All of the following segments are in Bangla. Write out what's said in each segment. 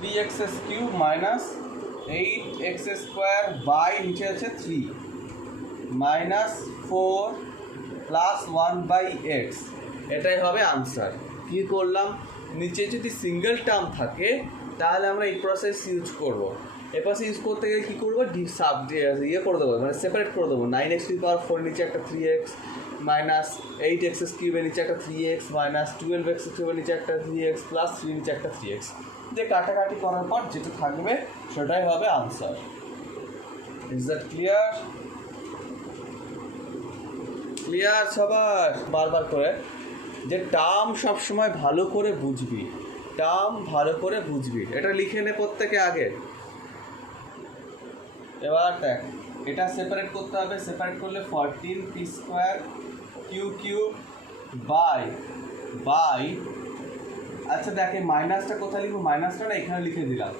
3x³ মাইনাস 8x² বাই নিচে আছে 3 মাইনাস 4 প্লাস 1/x, এটাই হবে আনসার। কী করলাম, নিচে যদি সিঙ্গেল টার্ম থাকে তাহলে আমরা এই প্রসেস ইউজ করব। এই প্রসেস ইউজ করতে গেলে কী করবো, ইয়ে করে দেবো, মানে সেপারেট করে দেবো। 9x⁴ নিচে একটা 3x মাইনাস 8x³ নিচে একটা 3x মাইনাস 12x³ নিচে একটা 3x প্লাস 3 নিচে একটা 3x দিয়ে কাটাকাটি করার পর যেটা থাকবে সেটাই হবে answer. Is that clear? Clear সবার? বারবার করে যে টার্ম সবসময় ভালো করে বুঝবি, টার্ম ভালো করে বুঝবি, এটা লিখে নে প্রত্যেকে আগে। এবার দেখ, এটা সেপারেট করতে হবে। সেপারেট করলে 14p² বাই আচ্ছা দেখ, এই মাইনাসটা কোথায় লিখবো, মাইনাসটা না এখানে লিখে দিলাম।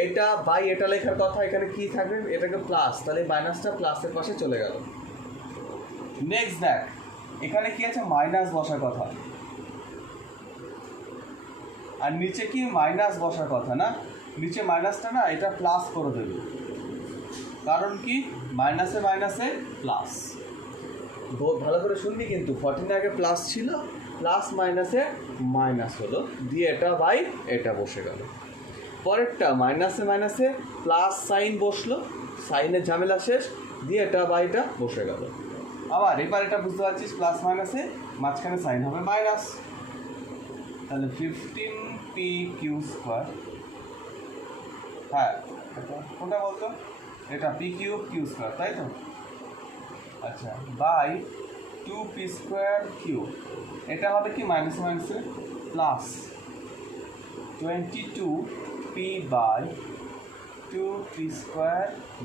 এইটা বাই এটা লেখার কথা, এখানে কি থাকবে, এটাকে প্লাস, তাহলে মাইনাসটা প্লাসের পাশে চলে গেল। নেক্সট দেখ, এখানে কি আছে, মাইনাস বসার কথা, আর নিচে কি মাইনাস বসার কথা না, নিচে মাইনাসটা না এটা প্লাস করে দেবে, কারণ কি মাইনাসে মাইনাসে প্লাস। বহুত ভালো করে শুনবি কিন্তু, 14 আগে প্লাস ছিল, প্লাস মাইনাসে মাইনাস হলো, দিয়ে এটা বাই এটা বসে গেল। পরেরটা মাইনাসে মাইনাসে প্লাস সাইন বসলো, সাইনের ঝামেলা শেষ, দিয়ে এটা বাইটা বসে গেল। আবার এবার এটা বুঝতে পারছিস, প্লাস মাইনাসে মাঝখানে সাইন হবে মাইনাস, তাহলে 15p², হ্যাঁ কোনটা বলতো, এটা p³, তাই তো? আচ্ছা, বাই 2p², এটা হবে কি মাইনাসে মাইনাসে প্লাস 22p/2p²,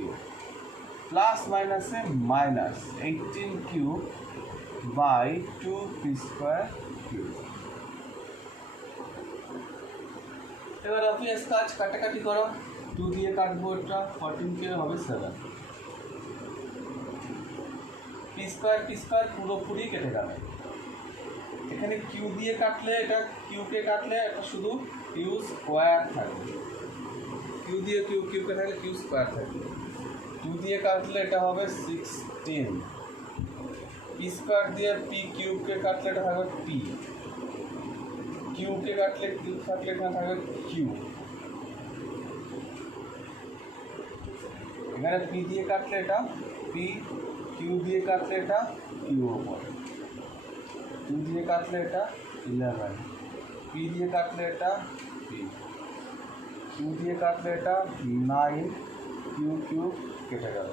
প্লাস মাইনাসে মাইনাস 18³/2p²। এবার অবভিয়াস কাজ, কাটাকাটি করো, 2 দিয়ে কাটবো, এটা 14 হবে 7, p² পুরোপুরি কেটে যাবে। এখানে কিউ দিয়ে কাটলে, এটা কিউকে কাটলে এটা শুধু কিউ² থাকবে, কিউ দিয়ে কিউকে থাকলে কিউ² থাকবে। 2 দিয়ে কাটলে এটা হবে 16, p² দিয়ে p³ কাটলে এটা হবে p, কিউকে কাটলে কিউ থাকলে এখানে থাকবে কিউ, এখানে p দিয়ে কাটলে এটা p, কিউ দিয়ে কাটলে এটা কিউ ওপর, 2 দিয়ে কাটলে এটা 11, p দিয়ে কাটলে এটা p, কিউ দিয়ে কাটলে এটা 9, কিউ কেটে গেল।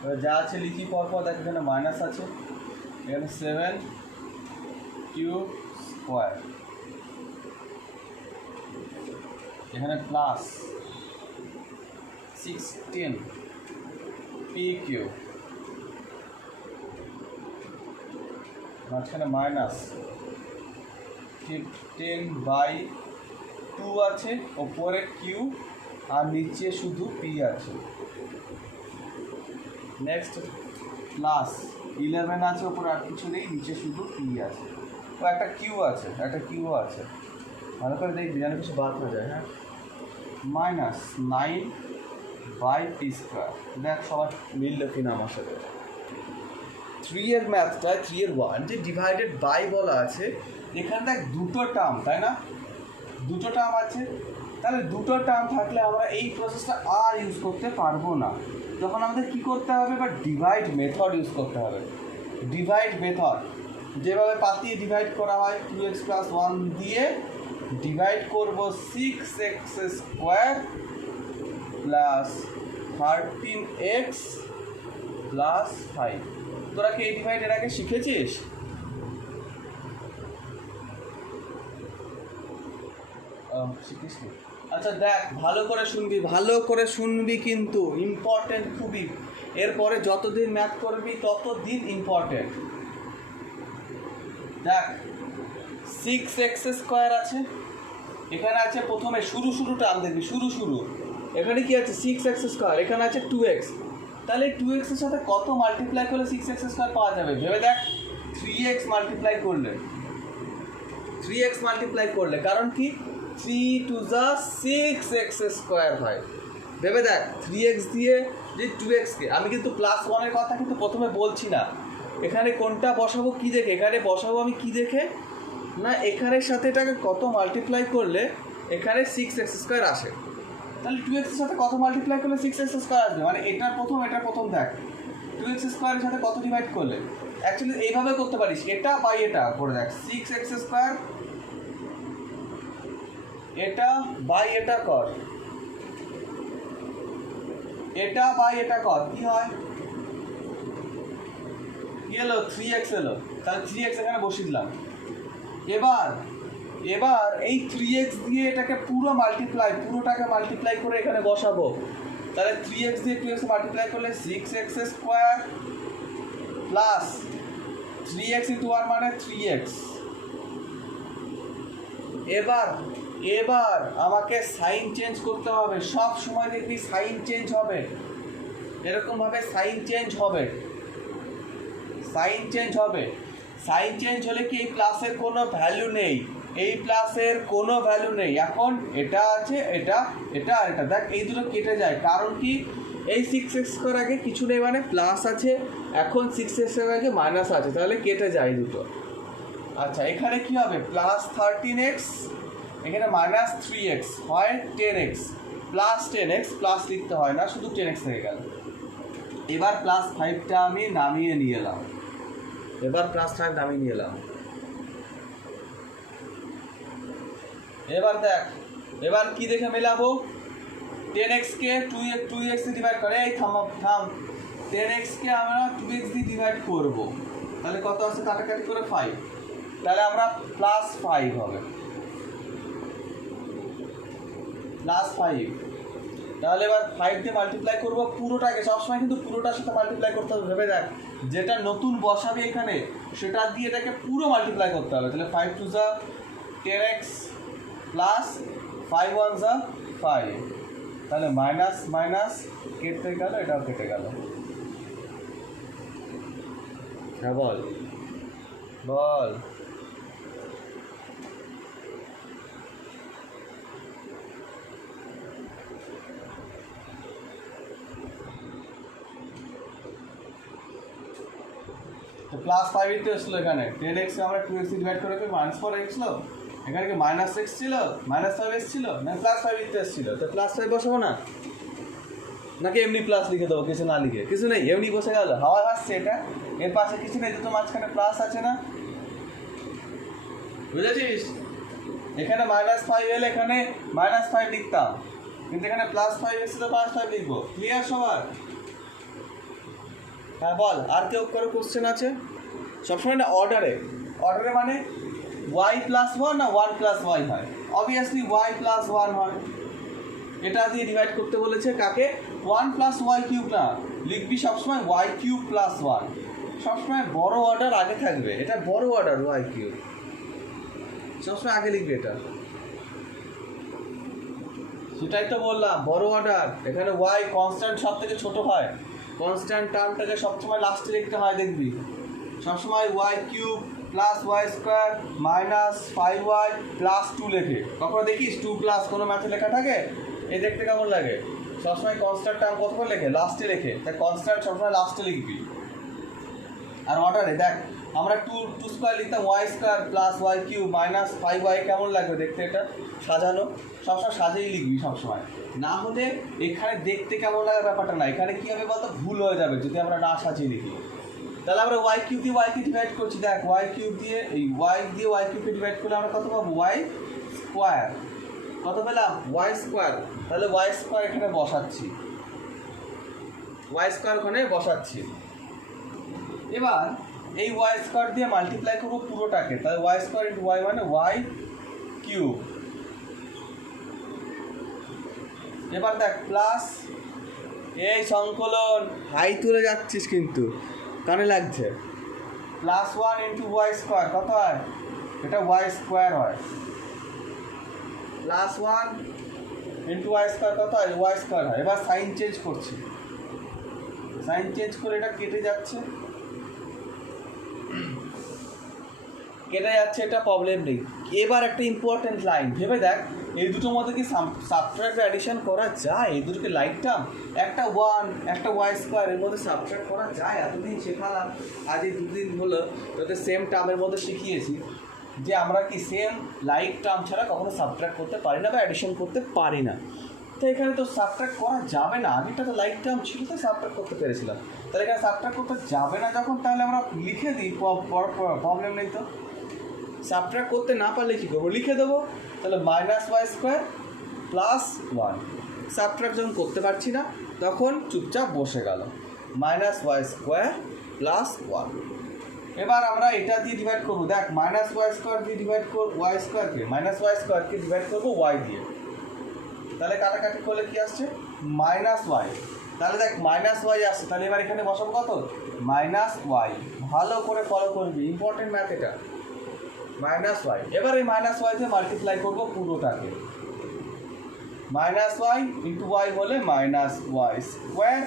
এবার যা আছে লিখি পরপর, দেখ এখানে মাইনাস আছে, এখানে 7/2, এখানে প্লাস 16p³ মাঝখানে মাইনাস 15/2 আছে, ওপরে কিউ আর নিচে শুধু পি আছে। নেক্সট প্লাস 11 আছে, ওপরে আর কিছু নেই, নিচে শুধু পি আছে, ও একটা কিউ আছে, একটা কিউ আছে, ভালো করে দেখবি যেন কিছু বাদ হয়ে যায়। হ্যাঁ, মাইনাস 9/p², দেখ সবার মিলল কিনা আমার সাথে। 3 এর ম্যাথটা 3 এর 1 যে ডিভাইডেড বাই বলা আছে, এখানে দেখ দুটো টার্ম, তাই না, দুটো টার্ম আছে, তাহলে দুটো টার্ম থাকলে আমরা এই প্রসেসটা আর ইউজ করতে পারবো না। তখন আমাদের কি করতে হবে, বা ডিভাইড মেথড ইউজ করতে হবে। ডিভাইড মেথড যেভাবে পাতিয়ে ডিভাইড করা হয়, 2x + 1 দিয়ে ডিভাইড করব 6x² প্লাস 13x প্লাস 5। তোরা কি এই ডিভাইড এর আগে শিখেছিস? শিখিস নি? আচ্ছা দেখ, ভালো করে শুনবি কিন্তু, ইম্পর্টেন্ট খুবই। এরপরে যতদিন ম্যাথ করবি ততদিন ইম্পর্টেন্ট। দেখ 6x² আছে, এখানে আছে প্রথমে শুরু টার্ম দেখবি, শুরু এখানে কি আছে 6x², এখানে আছে 2x, তাহলে 2x এর সাথে কত মাল্টিপ্লাই করলে 6x² পাওয়া যাবে ভেবে দেখ। 3x মাল্টিপ্লাই করলে 3x মাল্টিপ্লাই করলে, কারণ কি 3 টু যা 6x² হয়। ভেবে দেখ 3x দিয়ে যে 2xকে, আমি কিন্তু +1 কথা কিন্তু প্রথমে বলছি না, এখানে কোনটা বসাবো কি দেখে, এখানে বসাবো আমি কি দেখে না, এখানের সাথে এটাকে কত মাল্টিপ্লাই করলে এখানে 6x² আসে, তাহলে 2x এর সাথে কত মাল্টিপ্লাই করলে 6x² আসবে, মানে এটার প্রথম দেখ 2x² এর সাথে কত ডিভাইড করলে, অ্যাকচুয়ালি এইভাবে করতে পারিস, এটা বাই এটা করে দেখ, 6x² এটা বাই এটা কর, এটা বাই এটা কর, কি হয়, কি এলো 3x এলো, তাহলে 3x এখানে বসিয়ে দিলাম। এবার এই 3x দিয়ে এটাকে পুরোটাকে মাল্টিপ্লাই করে এখানে বসাবো, তাহলে 3x দিয়ে 2x মাল্টিপ্লাই করলে 6x² প্লাস 3x ইন্টু 1 মানে 3x। এবার আমাকে সাইন চেঞ্জ করতে হবে, সব সময় দেখবি সাইন চেঞ্জ হবে, এরকমভাবে সাইন চেঞ্জ হবে। সাইন চেঞ্জ হলে কি এই প্লাসের কোনো ভ্যালু নেই, এখন এটা আছে, এটা আর এটা দেখ, এই দুটো কেটে যায়, কারণ কি এই 6x এর আগে কিছু নেই মানে প্লাস আছে, এখন 6x এর আগে মাইনাস আছে, তাহলে কেটে যায় দুটো। আচ্ছা এখানে কি হবে, +13x, এখানে -3x হয় 10x, +10x, প্লাস লিখতে হয় না, শুধু 10x থেকে গেল। এবার +5টা আমি নামিয়ে নিয়ে এলাম, এবার দেখ, এবার কি দেখে মেলাবো, 10x কে 2x দিয়ে ডিভাইড করে, এই থাম 10x কে আমরা 2x দিয়ে ডিভাইড করব, তাহলে কত আছে, কাটাকাটি করে 5, তাহলে আমরা +5 হবে, +5, তাহলে এবার 5 দিয়ে মাল্টিপ্লাই করবো পুরোটাকে, সবসময় কিন্তু পুরোটার সাথে মাল্টিপ্লাই করতে হবে। ভেবে দেখ, যেটা নতুন বসাবে এখানে সেটা দিয়ে এটাকে পুরো মাল্টিপ্লাই করতে হবে, তাহলে 5 টু যা 10x প্লাস 5 1 যা 5, তাহলে মাইনাস মাইনাস কেটে গেল, এটাও কেটে গেল। হ্যাঁ বল তো +5 তো আসলো, এখানে 10x আমরা 2x ডিভাইড করে -4x ছিল, এখানে কি -6 ছিল, -5x ছিল, না +5 এসেছিল, তো +5 বসাবো না, নাকি এমনি প্লাস লিখে দেবো, কিছু না লিখে, কিছু নেই, এমনি বসে গেল, হাওয়া আসছে এটা, এর পাশে কিছু নেই, দুটো মাঝখানে প্লাস আছে না, বুঝেছিস, এখানে -5 এলে এখানে -5 লিখতাম, কিন্তু এখানে +5 এসে তো +5 লিখবো, ক্লিয়ার সবার? হ্যাঁ বল, আর কেউ কারো কোশ্চেন আছে? সবসময় না অর্ডারে মানে y+1 না 1+y হয়, অবভিয়াসলি y+1 হয়, এটা দিয়ে ডিভাইড করতে বলেছে, কাকে, 1 + y³ না, লিখবি সবসময় y³ + 1, সবসময় বড় অর্ডার আগে থাকবে, এটা বড় অর্ডার y³ সবসময় আগে লিখবে, এটা সেটাই তো বললাম, বড় অর্ডার, এখানে y কনস্ট্যান্ট সব থেকে ছোট হয়, কনস্ট্যান্ট টার্মটাকে সবসময় লাস্টে লিখতে হয়, দেখবি সবসময় y³ + y² -5y + 2 লেখে, কখনো দেখিস 2+ কোনো ম্যাথে লেখা থাকে, এই দেখতে কেমন লাগে, সবসময় কনস্ট্যান্ট টার্ম কত করে লেখে, লাস্টে লেখে, তাই কনস্ট্যান্ট সবসময় লাস্টে লিখবি। আর অর্ডারে দেখ, আমরা 2² লিখতাম y² + y³ -5y, কেমন লাগবে দেখতে, এটা সাজানো, সবসময় সাজিয়ে লিখবি সবসময়, না হলে এখানে দেখতে কেমন লাগে ব্যাপারটা না, এখানে কী হবে বলতো, ভুল হয়ে যাবে যদি আমরা না সাজিয়ে লিখি। তাহলে আমরা y³ দিয়ে y কে ডিভাইড করছি, দেখ y³ দিয়ে এই y দিয়ে y³ কে ডিভাইড করলে আমরা কত পাবো, y², কত পেলাম, y², তাহলে y² এখানে বসাচ্ছি, y² ওখানে বসাচ্ছি। এবার এই y² দিয়ে মাল্টিপ্লাই করবো পুরোটাকে, তাহলে y² × y মানে y³। এবার দেখ প্লাস, এই সংকলন হাই তুলে যাচ্ছিস কিন্তু কানে লাগছে, +1 × y² কত হয়, এটা y² হয়, +1 × y² কত হয়, y² হয়। এবার সাইন চেঞ্জ করছি, সাইন চেঞ্জ করে এটা কেটে যাচ্ছে, কেটে যাচ্ছে, এটা প্রবলেম নেই। এবার একটা ইম্পর্টেন্ট লাইন ভেবে দেখ, এই দুটোর মধ্যে কি সাবট্রাক্ট অ্যাডিশন করা যায়? এই দুটোকে লাইক টার্ম, একটা ওয়ান একটা ওয়াই স্কোয়ার, এর মধ্যে সাবট্রাক্ট করা যায়? এতদিন শেখালাম, আজ এই দুদিন হলো তোদের সেম টার্মের মধ্যে শিখিয়েছি যে আমরা কি সেম লাইক টার্ম ছাড়া কখনো সাবট্রাক্ট করতে পারি না বা অ্যাডিশন করতে পারি না। তো এখানে তো সাবট্রাক্ট করা যাবে না, আগেটা তো লাইক টার্ম ছিল, তো সাবট্রাক্ট করতে পেরেছিলাম। তাহলে এখানে সাবট্রাক্ট করতে যাবে না যখন, তাহলে আমরা লিখে দিই, প্রবলেম নেই তো। সাবট্রাক্ট করতে না পারলে কী করবো, লিখে দেবো। তাহলে minus Y square plus one. Subtract যখন করতে পারছি না তখন চুপচাপ বসে গেল, minus Y square plus one. এবার আমরা এটা দিয়ে ডিভাইড করবো। দেখ, মাইনাস ওয়াই স্কোয়ার দিয়ে ডিভাইড করবো ওয়াই স্কোয়ারকে, মাইনাস ওয়াই স্কোয়ারকে ডিভাইড করবো ওয়াই দিয়ে। তাহলে কাটাকাটি করলে কি আসছে, মাইনাস ওয়াই। তাহলে দেখ মাইনাস ওয়াই আসছে, তাহলে এবার এখানে বসাবো কত, মাইনাস ওয়াই। ভালো করে ফলো করবি, ইম্পর্টেন্ট ম্যাথ এটা, মাইনাস ওয়াই। এবার এই মাইনাস ওয়াই দিয়ে মাল্টিপ্লাই করবো পুরোটাকে, মাইনাস ওয়াই ইন্টু ওয়াই হলে minus Y square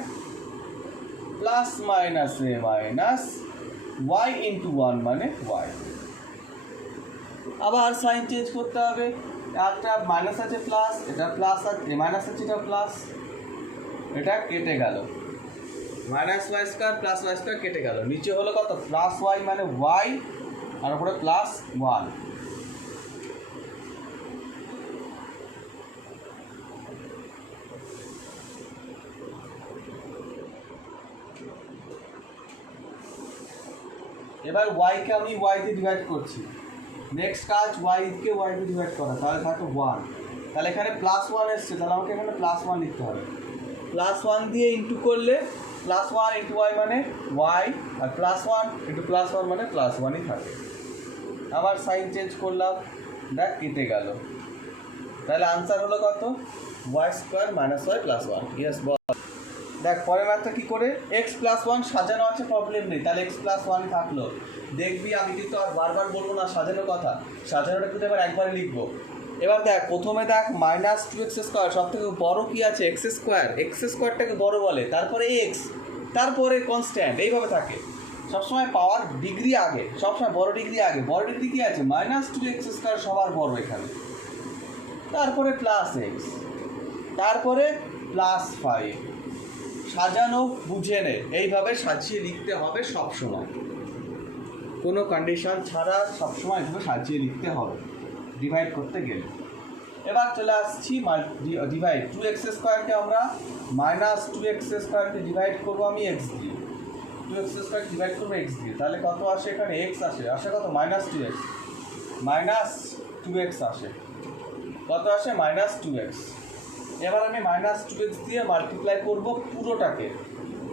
plus minus A minus Y into one মানে ওয়াই। আবার সাইন চেঞ্জ করতে হবে, একটা মাইনাস আছে প্লাস, এটা প্লাস আছে, মাইনাস আছে এটা প্লাস, এটা কেটে গেল, minus Y square plus y square কেটে গেল, নিচে হলো কত, প্লাস ওয়াই মানে ওয়াই, আর উপরে প্লাস ওয়ান। এবার ওয়াইকে আমি ওয়াই দিয়ে ডিভাইড করছি, নেক্সট কাজ ওয়াইকে ওয়াই দিয়ে ডিভাইড করা, তাহলে থাকে ওয়ান। তাহলে এখানে প্লাস ওয়ান এসছে, তাহলে আমাকে এখানে প্লাস ওয়ান লিখতে হবে। প্লাস ওয়ান দিয়ে ইন্টু করলে প্লাস ওয়ান ইন্টু ওয়াই মানে ওয়াই, আর plus one into plus one মানে প্লাস ওয়ানই থাকে। আবার সাইন চেঞ্জ করলাম, দেখ কেটে গেল, তাহলে আনসার হলো কত, Y square minus Y plus one. Yes বল। দেখ পরের ম্যাথটা কী করে, এক্স প্লাস ওয়ান সাজানো আছে, প্রবলেম নেই, তাহলে এক্স প্লাস ওয়ান থাকলো। দেখবি আমি কিন্তু আর বারবার বলবো না সাজানোর কথা, সাজানোটা কিন্তু এবার একবারে লিখবো। এবার দেখ প্রথমে দেখ মাইনাস টু এক্স স্কোয়ার, সব থেকে বড়ো কী আছে, এক্স স্কোয়ার, এক্স স্কোয়ারটাকে বড়ো বলে, তারপরে এক্স, তারপরে কনস্ট্যান্ট, এইভাবে থাকে সবসময়। পাওয়ার ডিগ্রি আগে, সবসময় বড় ডিগ্রি আগে। বড় ডিগ্রি কী আছে, মাইনাস টু এক্স স্কোয়ার সবার বড় এখানে, তারপরে প্লাস এক্স, তারপরে প্লাস ফাইভ। সাজানো বুঝে নে, এইভাবে সাজিয়ে লিখতে হবে সব সময়, কোনো কন্ডিশন ছাড়া সবসময় এইভাবে সাজিয়ে লিখতে হবে ডিভাইড করতে গেলে। এবার চলে আসছি ডিভাইড, টু এক্স স্কোয়ারকে আমরা মাইনাস টু এক্স স্কোয়ারকে ডিভাইড করবো আমি এক্স দিয়ে, টু এক্স স্কোয়ার ডিভাইড করবো এক্স দিয়ে, তাহলে কত আসে, এখানে এক্স আসে, আসে কত, minus two X, minus two X আসে, কত আসে, মাইনাস টু এক্স। এবার আমি মাইনাস টু এক্স দিয়ে মাল্টিপ্লাই করবো পুরোটাকে,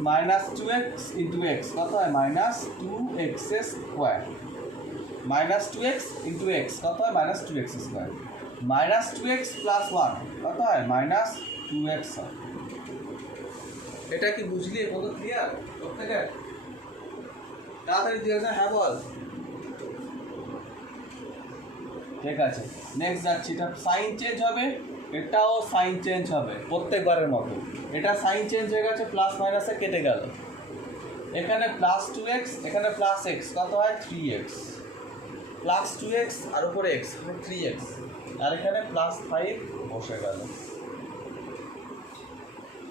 minus two X into X কত হয়, minus two X square, minus two X into X কত হয়, minus two X square, minus two x plus one কত হয়, মাইনাস টু এক্স হয়। এটা কি বুঝলি, কত ক্লিয়ার প্রত্যেকে? তাড়াতাড়ি জিজ্ঞাসা, হ্যাঁ বল। ঠিক আছে, নেক্সট যাচ্ছি, এটা সাইন চেঞ্জ হবে, এটাও সাইন চেঞ্জ হবে প্রত্যেকবারের মতো। এটা সাইন চেঞ্জ হয়ে গেছে, প্লাস মাইনাসে কেটে গেল, এখানে প্লাস টু এক্স, এখানে প্লাস এক্স কত হয়, three X, plus two X আর উপরে এক্স মানে থ্রি এক্স, আর এখানে প্লাস ফাইভ বসে গেল।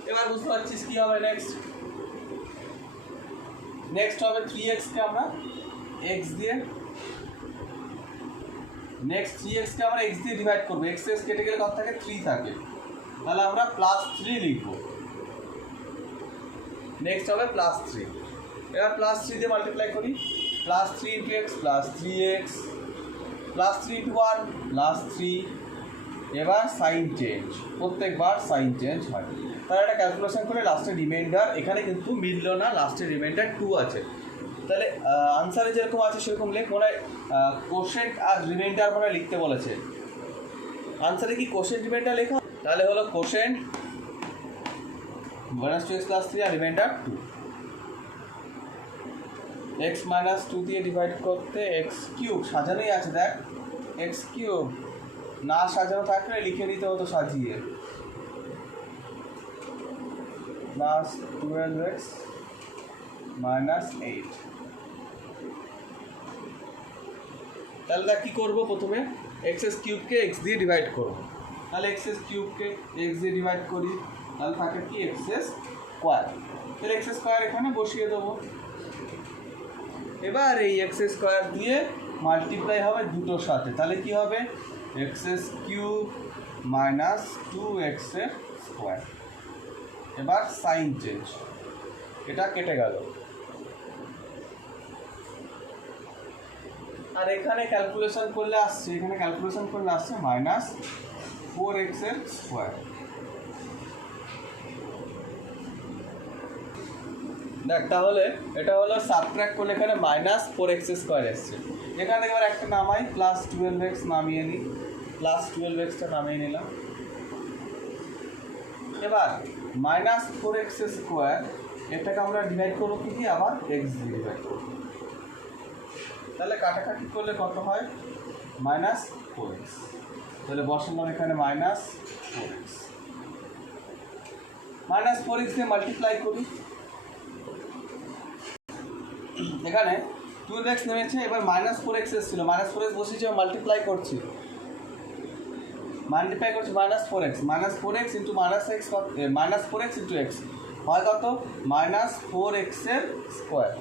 এবার বুঝতে পারছিস কী হবে নেক্সট, নেক্সট হবে থ্রি এক্সকে আমরা এক্স দিয়ে, নেক্সট থ্রি এক্সকে আমরা এক্স দিয়ে ডিভাইড করবো, এক্স এক্স কেটে গেলে কত থাকে, থ্রি থাকে, তাহলে আমরা প্লাস থ্রি লিখবো। নেক্সট হবে প্লাস থ্রি, এবার প্লাস থ্রি দিয়ে মাল্টিপ্লাই করি, plus three into x plus three X, plus three into one plus three. এবার সাইন চেঞ্জ, প্রত্যেকবার সাইন চেঞ্জ হয়, তাহলে একটা ক্যালকুলেশন করে লাস্টের রিমাইন্ডার, এখানে কিন্তু মিলল না, লাস্টের রিমাইন্ডার টু আছে, তাহলে আনসারে যেরকম আছে সেরকম লেখ, মনে হয় কোশেন্ট আর রিমাইন্ডার মনে হয় লিখতে বলেছে। আনসারে কি কোশেন্ট রিমাইন্ডার লেখা, তাহলে হলো quotient minus two x plus three আর remainder two. X minus two দিয়ে ডিভাইড করতে এক্স কিউব সাজানোই আছে, দেখ এক্স কিউব না সাজানো থাকলে লিখে দিতে হতো সাজিয়ে, plus twelve x minus eight. তাহলে তা কী করবো, প্রথমে এক্স কিউবকে এক্স দিয়ে ডিভাইড করবো। তাহলে এক্স কিউবকে এক্স দিয়ে ডিভাইড করি, তাহলে থাকে কি এক্স স্কোয়ার। তাহলে এক্স স্কোয়ার এখানে বসিয়ে দেবো। এবার এই এক্স স্কোয়ার দিয়ে মাল্টিপ্লাই হবে দুটোর সাথে, তাহলে কি হবে x cube minus 2x square. এবার সাইন চেঞ্জ, এটা কেটে গেল। আর এখানে ক্যালকুলেশন করলে আসছে, এখানে ক্যালকুলেশন করলে আসছে মাইনাস 4x স্কোয়ার। দেখ তাহলে এটা হলো সাবট্র্যাক্ট করলে এখানে মাইনাস 4x স্কোয়ার এসছে। এখানে এবার একটা নামাই, প্লাস 12x নামিয়ে নিই, প্লাস 12xটা নামিয়ে নিলাম। এবার মাইনাস 4x স্কোয়ার এটাকে আমরা ডিভাইড করবো কি আবার এক্স দিয়ে ডিভাইড করবো। তাহলে কাটাকাটি করলে কত হয় মাইনাস 4x। তাহলে বসালাম এখানে মাইনাস 4x, মাইনাস 4x দিয়ে মাল্টিপ্লাই করি। এখানে 12x নেমেছে, এবার মাইনাস 4x এসেছিলো, মাইনাস 4x বসেছে, মাল্টিপ্লাই করছি minus 4x into minus x, minus 4x into x হয় কত minus 4x square,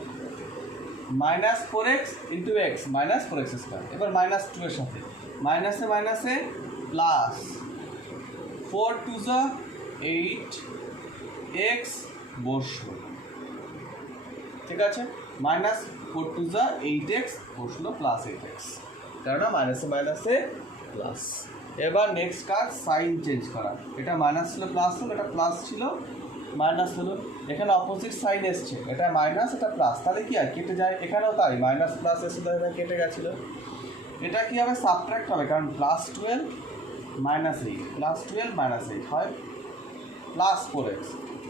minus 4x into x minus 4x square. এবার মাইনাস 2 এর সাথে মাইনাসে মাইনাসে প্লাস 4 2 যা 8x বসলো, ঠিক আছে, মাইনাস 4 2 যা 8x বসলো প্লাস 8x, কেননা মাইনাসে মাইনাসে প্লাস। এবার নেক্সট কাজ সাইন চেঞ্জ করা, এটা মাইনাস ছিল প্লাস হলো, এটা প্লাস ছিল মাইনাস হলো, এখানে অপোজিট সাইন এসছে, এটা মাইনাস এটা প্লাস, তাহলে কি আর কেটে যায়, এখানেও তাই মাইনাস প্লাস এসে তাহলে কেটে গেছিলো। এটা কি হবে সাবট্র্যাক্ট হবে, কারণ প্লাস 12 মাইনাস 8 প্লাস 12 মাইনাস 8 হয় প্লাস 4x।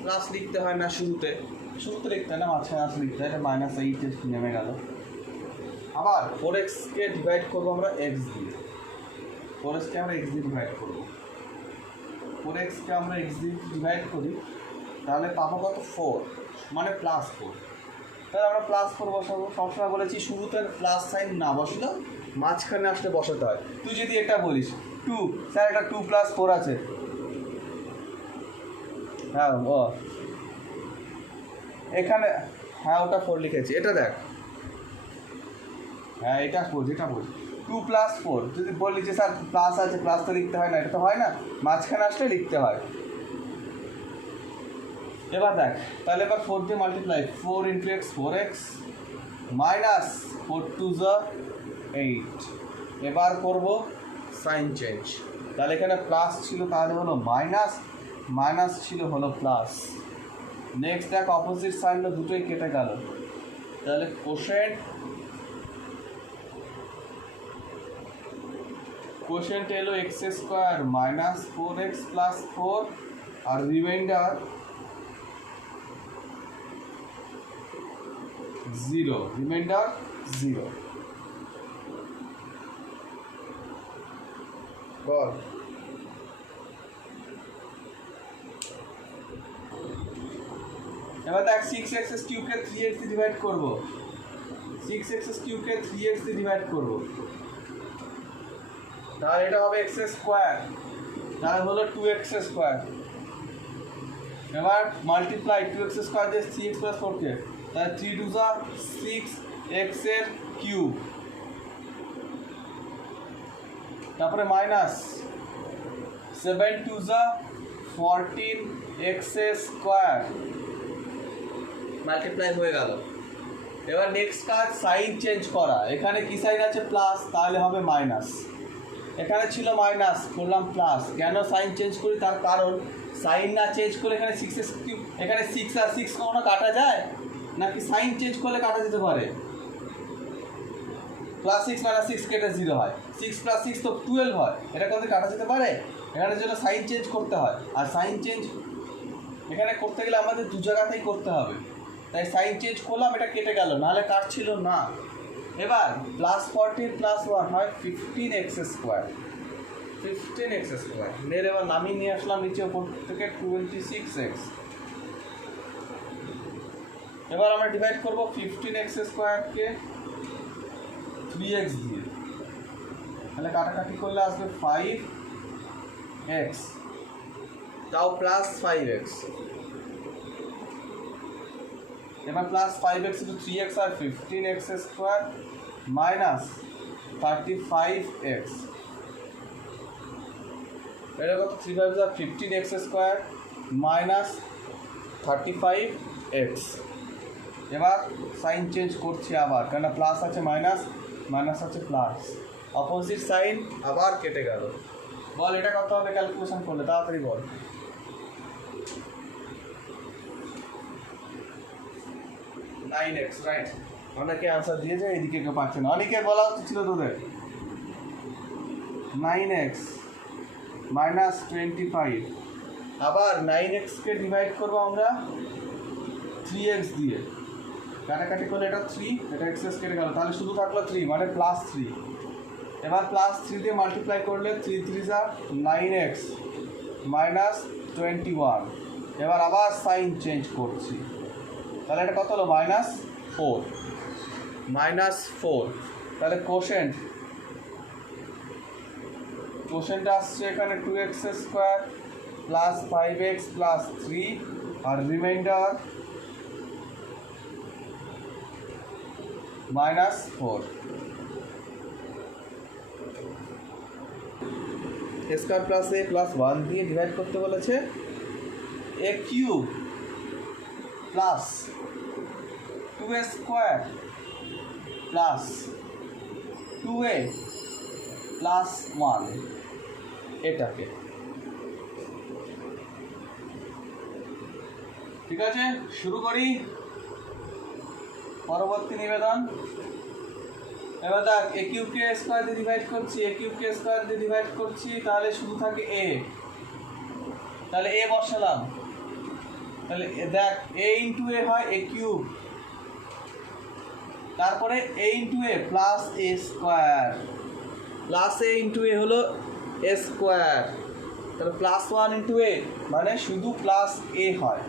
প্লাস লিখতে হয় না শুরুতে লিখতে হয় না, মাঝখানে আসলে লিখতে হয়, এটা মাইনাস 8 নেমে গেল। আবার 4xকে ডিভাইড করবো আমরা এক্স দিয়ে, 4xকে আমরা এক্স দিয়ে ডিভাইড করবো, 4xকে আমরা এক্স দিয়ে ডিভাইড করি, তাহলে পাবো কত 4 মানে প্লাস 4। তাহলে আমরা প্লাস 4 বসাবো। সবসময় বলেছি শুরুতে প্লাস সাইন না বসলেও মাঝখানে আসলে বসাতে হয়। তুই যদি এটা বলিস 2, স্যার এটা 2 + 4 আছে, হ্যাঁ ও এখানে হ্যাঁ ওটা 4 লিখেছি, এটা দেখ হ্যাঁ এটা বোঝ, এটা বোঝ 2 + 4 যদি বলি যে স্যার প্লাস আছে, প্লাস তো লিখতে হয় না, এটা তো হয় না, মাঝখানে আসলে লিখতে হয়। এবার দেখ তাহলে এবার 4 দিয়ে মাল্টিপ্লাই, 4 × x 4x মাইনাস 4 2 যা 8। এবার করব সাইন চেঞ্জ, তাহলে এখানে প্লাস ছিল তাহলে হলো মাইনাস, মাইনাস ছিল হলো প্লাস। নেক্সট দেখ অপোজিট সাইন দুটোই কেটে গেল, তাহলে কোশেন্ট এলো x square minus 4x plus 4 আর রিমাইন্ডার 0, রিমাইন্ডার 0। বল এবার দেখ 6x কিউবকে 3x দিয়ে ডিভাইড করবো, 6x কিউবকে 3x দিয়ে ডিভাইড করবো, তাহলে এটা হবে x স্কোয়ার, তাহলে হলো 2x স্কোয়ার। এবার মাল্টিপ্লাই 2x স্কোয়ার দিয়ে 3x + 4কে, তাহলে 3 2 যা 6x এর কিউব, তারপরে মাইনাস 7 2 যা 14x স্কোয়ার, মাল্টিপ্লাই হয়ে গেল। এবার নেক্সট কাজ সাইন চেঞ্জ করা, এখানে কি সাইন আছে প্লাস, তাহলে হবে মাইনাস, এখানে ছিল মাইনাস করলাম প্লাস। কেন সাইন চেঞ্জ করি, তার কারণ সাইন না চেঞ্জ করলে এখানে 6x কিউব, এখানে 6 আর 6 কখনো কাটা যায় নাকি, সাইন চেঞ্জ করলে কাটা যেতে পারে, +6 - 6 কেটে 0 হয়, 6 + 6 তো 12 হয়, এটা কত কাটা যেতে পারে, এখানে জন্য সাইন চেঞ্জ করতে হয়। আর সাইন চেঞ্জ এখানে করতে গেলে আমাদের দু জায়গাতেই করতে হবে, তাই সাইন চেঞ্জ করলাম, এটা কেটে গেল, নাহলে কাটছিল না। এবার +14 + 1 হয় 15x স্কোয়ার, 15x স্কোয়ার নের এবার নামিয়ে নিয়ে আসলাম নিচে উপর থেকে 26x। এবার আমরা ডিভাইড করব 15x স্কোয়ারকে 3x দিয়ে, তাহলে কাটাকাটি করলে আসবে 5x, তাও প্লাস 5x। এবার প্লাস 5x ইন্টু 3x আর 15x স্কোয়ার মাইনাস 35x। এটা কত? 3 5 আর 15x স্কোয়ার মাইনাস 35x। এবার সাইন চেঞ্জ করছি আবার, কেন প্লাস আছে মাইনাস, মাইনাস আছে প্লাস, অপোজিট সাইন আবার কেটে গেল। বল এটা কত হবে ক্যালকুলেশন করলে, তাড়াতাড়ি বল। 9x, right. অনেকে আনসার দিয়েছে, এইদিকে কেউ পাচ্ছে না। অনেকে বলা উচিত ছিল তোদের। 9x মাইনাস 25, আবার 9xকে ডিভাইড করবো আমরা 3x দিয়ে, কাটাকাটি করলে এটা 3, এটা এক্সেস কেটে গেল, তাহলে শুধু থাকলো 3 মানে প্লাস 3। এবার প্লাস 3 দিয়ে মাল্টিপ্লাই করলে 3 3 যা 9x মাইনাস 21। এবার আবার সাইন চেঞ্জ করছি, তাহলে এটা কত হলো? -4, -4। তাহলে কোশেন্ট আসছে এখানে 2x square plus 5x plus 3, আর remainder -4। Square plus A plus 1 দিয়ে ডিভাইড করতে বলেছে। A cube plus 2a square plus 2a plus 1, এটাকে। ঠিক আছে, শুরু করি পরবর্তী নিবেদন। এবার দেখ, এ কিউবকে স্কোয়ার দিয়ে ডিভাইড করছি, এ কিউবকে স্কোয়ার দিয়ে ডিভাইড করছি, তাহলে শুধু থাকে এ। তাহলে এ বসালাম, তাহলে দেখ এ ইন্টু এ হয় এ কিউব, তারপরে এ ইন্টু এ প্লাস এ স্কোয়ার, প্লাস এ ইন্টু এ হলো এ স্কোয়ার, তাহলে প্লাস 1 ইন্টু এ মানে শুধু প্লাস এ হয়,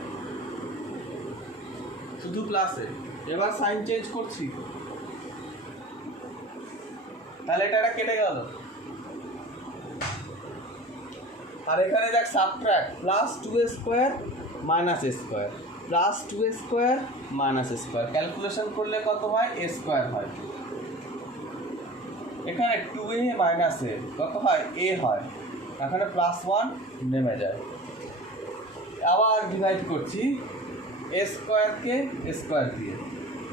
শুধু প্লাস এ। এবার সাইন চেঞ্জ করছি, তাহলে এটা কেটে গেল। আর এখানে দেখ subtract, plus 2a square minus A square, plus 2a square minus A square, calculation করলে কত হয়? এ স্কোয়ার হয়। এখানে 2a মাইনাস এ কত হয়? এ হয়। এখানে প্লাস 1 নেমে যায়। আবার ডিভাইড করছি, এ স্কোয়ারকে স্কোয়ার দিয়ে,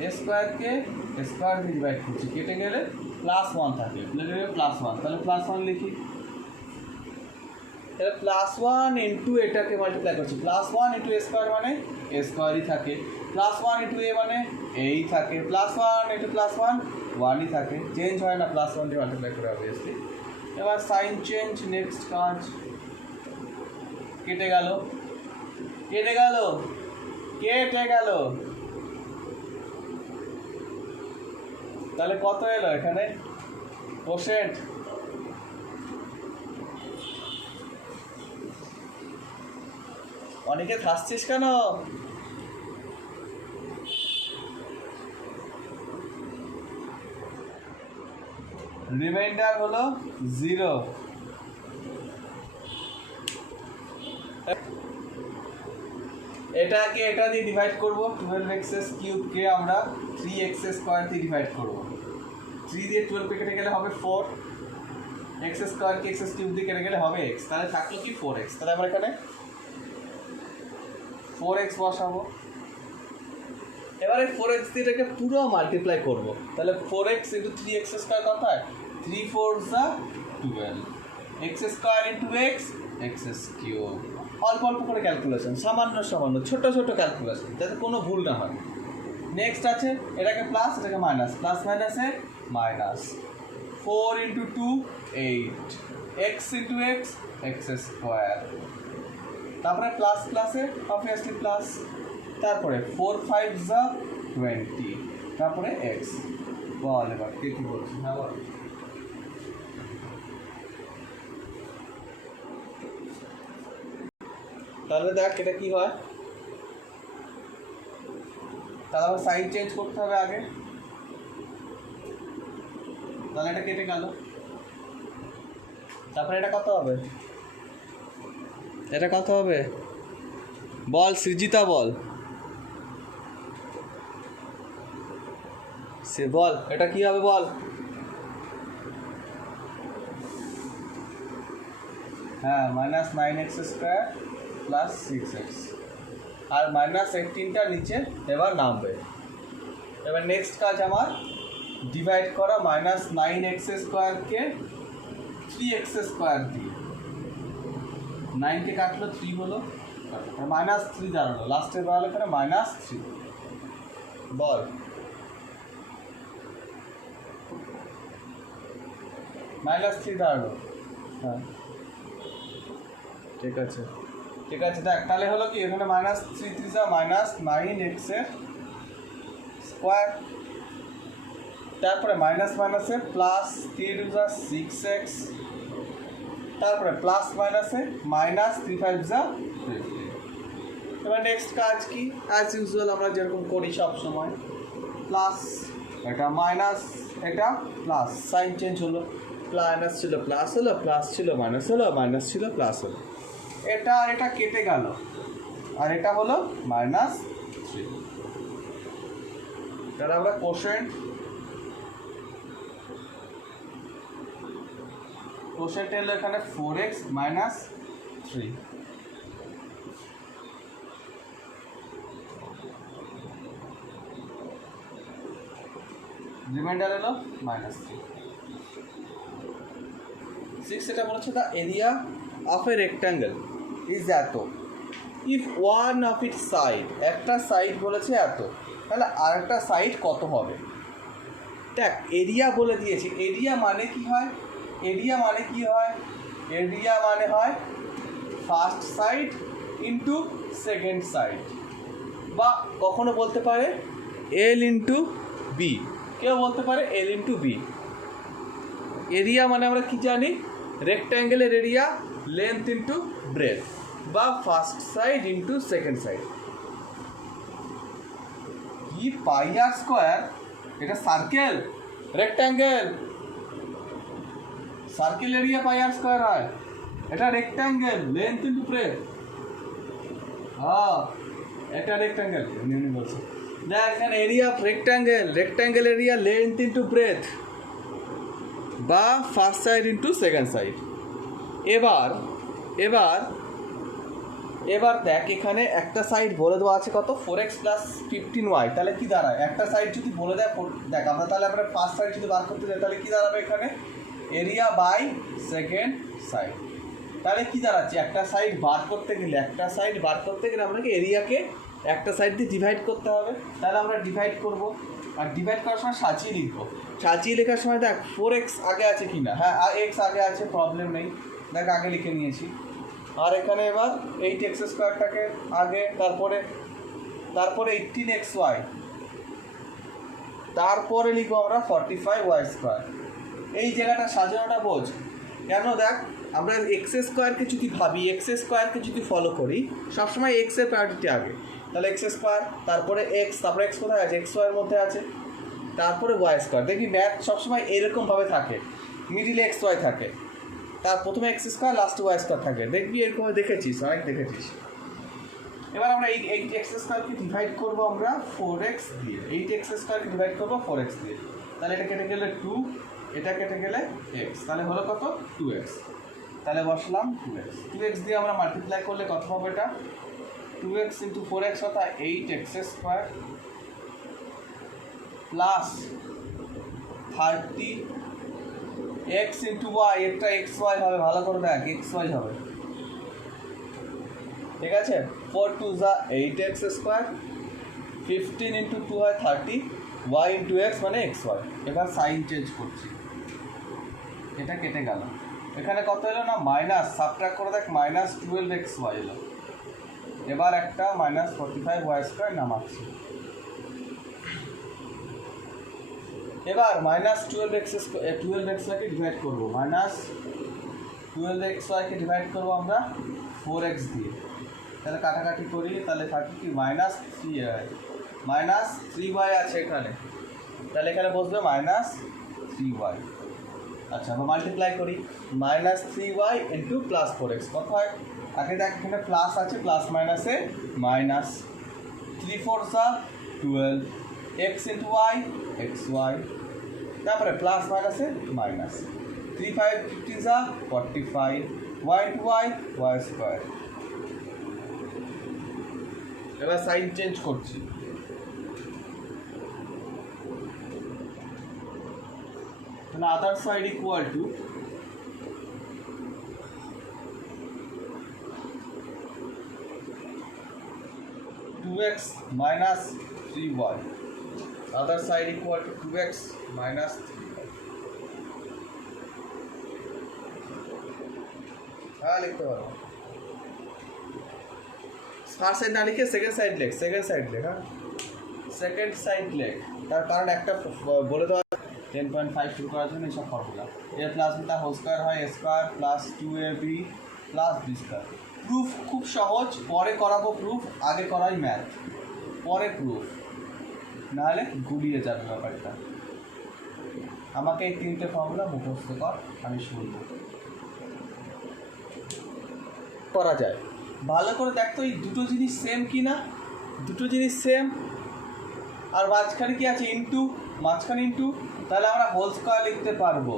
এ স্কোয়ারকে স্কোয়ার দিয়ে ডিভাইড করছি, কেটে গেলে প্লাস 1 থাকে, প্লাস 1, তাহলে প্লাস 1 লিখি। তাহলে প্লাস 1 ইন্টু এটাকে মাল্টিপ্লাই করছি, প্লাস 1 ইন্টু এ স্কোয়ার মানে এ স্কোয়ারই থাকে, প্লাস 1 ইন্টু এ মানে এই থাকে, প্লাস 1 ইন্টু প্লাস 1 1ই থাকে, চেঞ্জ হয় না প্লাস 1 দিয়ে মাল্টিপ্লাই করে অবভিয়াসলি। এবার সাইন চেঞ্জ, নেক্সট কাজ। কেটে গেল, কেটে গেল, কেটে গেল, তাহলে কত এলো এখানে? কোশেন্ট অনেকে থাকছিস কেন? রিমাইন্ডার হলো 0। এটাকে এটা দিয়ে ডিভাইড করবো, 12x কিউবকে আমরা 3x স্কোয়ার দিয়ে ডিভাইড করবো। 3 দিয়ে 12 কেটে গেলে হবে 4, x স্কোয়ারকে x কিউব দিয়ে কেটে গেলে হবে x, তাহলে থাকলো কি 4x। তাহলে আমরা এখানে 4x বসাবো। এবারে 4x দিয়ে এটাকে পুরো মাল্টিপ্লাই করবো, তাহলে 4x ইন্টু 3x স্কোয়ার কত হয়? 3 4 যা 12, x square into x cube. অল্প অল্প করে ক্যালকুলেশন, সামান্য সামান্য ছোট ছোট ক্যালকুলেশন, যাতে কোনো ভুল না হয়। নেক্সট আছে এটাকে প্লাস, এটাকে মাইনাস, প্লাস মাইনাসে minus. 4 into 2 8, x into x square, তারপরে প্লাস প্লাসে অবভিয়াসলি প্লাস, তারপরে 4 5 যা 20, তারপরে x। বল এবার কে কি বলছি? হ্যাঁ বল। তাহলে দেখ এটা কি হয়, তাহলে আবার সাইন চেঞ্জ করতে হবে আগে, তাহলে এটা কেটে গেল। তারপরে এটা কত হবে? এটা কত হবে বল সৃজিতা, বল সে বল এটা কি হবে বল। হ্যাঁ -9x² + 6x আর -18টা নিচে এবার নামবে। এবার নেক্সট কাজ আমার ডিভাইড করা -9x² কে 3x² দিয়ে। 9 কে কাটলো 3 হলো, -3 দাঁড়ালো, লাস্টে দাঁড়ালো এখানে -3। বল -3 দাঁড়ালো। হ্যাঁ ঠিক আছে ঠিক আছে, দেখ তাহলে হলো কি এখানে -3 3 -9x², তারপরে মাইনাস মাইনাসে প্লাস 3 2 6x, তারপরে প্লাস মাইনাসে -3 5 15। এবার নেক্সট কাজ কি, অ্যাজ ইউজুয়াল আমরা যেরকম করি সব সময়, প্লাস এটা মাইনাস এটা প্লাস, সাইন চেঞ্জ হলো, মাইনাস ছিল প্লাস হলো, প্লাস ছিল মাইনাস হলো, মাইনাস ছিল প্লাস হলো, এটা আর এটা কেটে গেল আর এটা হলো -3। তাহলে আমরা কোশেন্ট এলো এখানে 4x - 3। রিমাইন্ডার এলো -3। 6 এটা বলেছে the area of a rectangle is এত if one of it side, একটা সাইড বলেছে এত, তাহলে আরেকটা সাইড কত হবে। দেখ এরিয়া বলে দিয়েছি, এরিয়া মানে কি হয়, এরিয়া মানে হয় first side into second side, বা কখনো বলতে পারে এল ইন্টু বি, কেউ বলতে পারে এল ইন্টু বি। এরিয়া মানে আমরা কি জানি, রেক্ট্যাঙ্গেলের এরিয়া লেন্থ ইন্টু ব্রেথ, বা first side into second side. কি πr², এটা circle, rectangle, circle area πr² হয়, এটা রেক্ট্যাঙ্গেল লেন্থ ইন্টু ব্রেথ। হ্যাঁ এটা রেক্ট্যাঙ্গেল, এমনি বলছি। দেখ এখানে area rectangle area length into breadth, বা first side into second side. এবার দেখ এখানে একটা সাইড বলে দেওয়া আছে কত, 4x + 15y, তাহলে কি দাঁড়ায়, একটা সাইড যদি বলে দেয়, দেখ আমরা তাহলে আমরা ফার্স্ট সাইড যদি বার করতে যাই তাহলে কি দাঁড়াবে এখানে, এরিয়া বাই সেকেন্ড সাইড। তাহলে কি দাঁড়াচ্ছে, একটা সাইড বার করতে গেলে আপনাকে এরিয়াকে একটা সাইড দিয়ে ডিভাইড করতে হবে। তাহলে আমরা ডিভাইড করব, আর ডিভাইড করার সময় সাজিয়ে লিখবো। সাজিয়ে লেখার সময় দেখ 4x আগে আছে কি না, হ্যাঁ x আগে আছে, প্রবলেম নেই, দেখ আগে লিখে নিয়েছি। আর এখানে এবার 8x² আগে, তারপরে 18xy, তারপরে লিখবো আমরা 45y²। এই জায়গাটা সাজানোটা বোঝ কেন, দেখ আমরা x² যদি ভাবি, x² যদি ফলো করি, সবসময় x এর প্রায়োরিটি আগে। তাহলে x², তারপরে x, তারপরে x কোথায় আছে, xy এর মধ্যে আছে, তারপরে y²। দেখি ম্যাথ সবসময় এরকমভাবে থাকে, মিডিলে xy থাকে, তার প্রথমে x², লাস্টে y² থাকে, দেখবি এরকম দেখেছিস, অনেক দেখেছিস। এবার আমরা এই 8x² ডিভাইড করবো আমরা 4x দিয়ে, 8x² ডিভাইড করবো 4x দিয়ে। তাহলে এটা কেটে গেলে 2, এটা কেটে গেলে x, তাহলে হলো কত 2x। তাহলে বসলাম 2x দিয়ে আমরা মাল্টিপ্লাই করলে কত হবে, এটা 2x × 4x অর্থাৎ 8x² প্লাস 30x × y, একটা xy হবে, ভালো করে দেখ xy হবে, ঠিক আছে। 4 2 8x², 15 × 2 হয় 30, y × x মানে xy। এবার সাইন চেঞ্জ করছি, এটা কেটে গেল, এখানে কত এলো না মাইনাস, সাবট্রাক্ট করে দেখ -12xy এলো। এবার একটা -45y² নামাচ্ছি। এবার -12xy কে ডিভাইড করবো, -12xy কে ডিভাইড করবো আমরা 4x দিয়ে। তাহলে কাটাকাটি করি, তাহলে থাকে কি -3y আছে এখানে, তাহলে এখানে বসবে -3y। আচ্ছা আমরা মাল্টিপ্লাই করি, -3y ইন্টু +4x কত হয়? আগে দেখ এখানে প্লাস আছে, প্লাস মাইনাসে minus, 3 4 12, x into y xy, তারপরে প্লাস মাইনাসে minus, 3 5 15 45, y into y y square. এবার সাইন চেঞ্জ করছি, তাহলে other side equal to 2x minus 3y, other side equal to 2x minus 3y। হ্যাঁ লিখতে পারো, ফার্স্ট সাইড না লিখে সেকেন্ড সাইড লেখ, সেকেন্ড সাইড লেখ, হ্যাঁ সেকেন্ড সাইড লেখ। তার কারণ একটা বলে দেওয়া 10.5 শুরু করার জন্য এইসব ফর্মুলা, a প্লাস b তার হোল স্কোয়ার হয় a square plus 2ab plus b square. Proof খুব সহজ, পরে করাবো প্রুফ, আগে করাই ম্যাথ, পরে প্রুফ, নাহলে গুলিয়ে যাবে ব্যাপারটা। আমাকে এই 3টে ফর্মুলা মুখস্থ কর, আমি শুনবো। করা যায় ভালো করে দেখতো, এই দুটো জিনিস সেম কি না, দুটো জিনিস সেম, আর মাঝখানে কি আছে ইন্টু, মাঝখানে ইন্টু, তাহলে আমরা হোল স্কোয়ার লিখতে পারবো,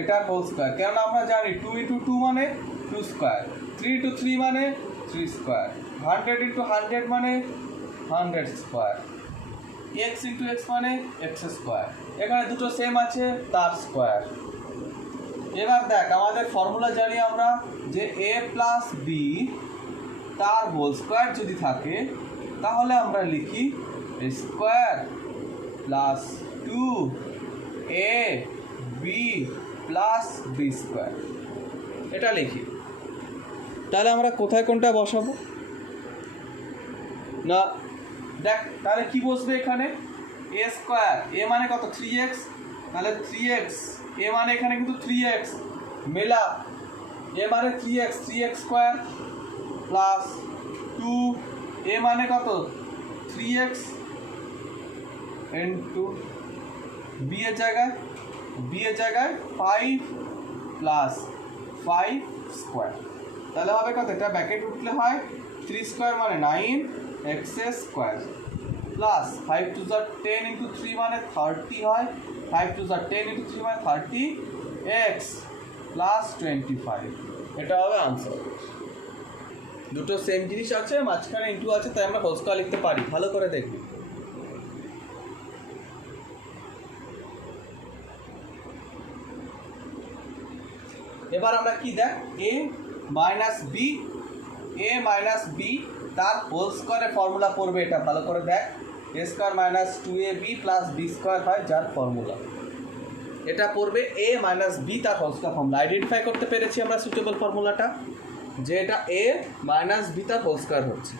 এটার হোল স্কোয়ার, কেননা আমরা জানি 2 ইন্টু 2 মানে 2 স্কোয়ার, 3 ইন্টু 3 মানে 3 স্কোয়ার, 100 ইন্টু 100 মানে 100 স্কোয়ার, x ইন্টু x মানে x স্কোয়ার, এখানে দুটো সেম আছে তার স্কোয়ার। এবার দেখ আমাদের ফর্মুলা জানি আমরা যে a প্লাস b তার হোল স্কোয়ার যদি থাকে তাহলে আমরা লিখি square plus 2ab plus b square, এটা লিখি। তাহলে আমরা কোথায় কোনটা বসাবো না, দেখ তাহলে কি বসবে এখানে, a স্কোয়ার, a মানে কত 3x, তাহলে 3x, a মানে এখানে কিন্তু 3x মেলা, a মানে 3x, 3x square plus 2, a মানে কত 3x ইন্টু b এর জায়গায়, b এর জায়গায় 5 প্লাস 5 স্কোয়ার, তাহলে হবে কত, এটা ব্র্যাকেট উঠলে হয় 3 স্কোয়ার মানে 9x square plus 5 two the 10 into 3 মানে 30 হয়, 5 টু the 10 ইন্টু 3 মানে 30x প্লাস 25, এটা হবে আনসার। দুটো সেম জিনিস আছে, মাঝখানে ইন্টু আছে, তাই আমরা হোল স্কোয়ার লিখতে পারি, ভালো করে দেখবি। এবার আমরা কি দেখ a মাইনাস b তার হোল স্কোয়ারের ফর্মুলা করবে, এটা ভালো করে দেখ, a square minus 2ab plus b square হয় যার ফর্মুলা, এটা করবে a মাইনাস b তার হোল স্কোয়ার ফর্মুলা। আইডেন্টিফাই করতে পেরেছি আমরা সুটেবল ফর্মুলাটা, যে এটা a মাইনাস b তার হোল স্কোয়ার হচ্ছে।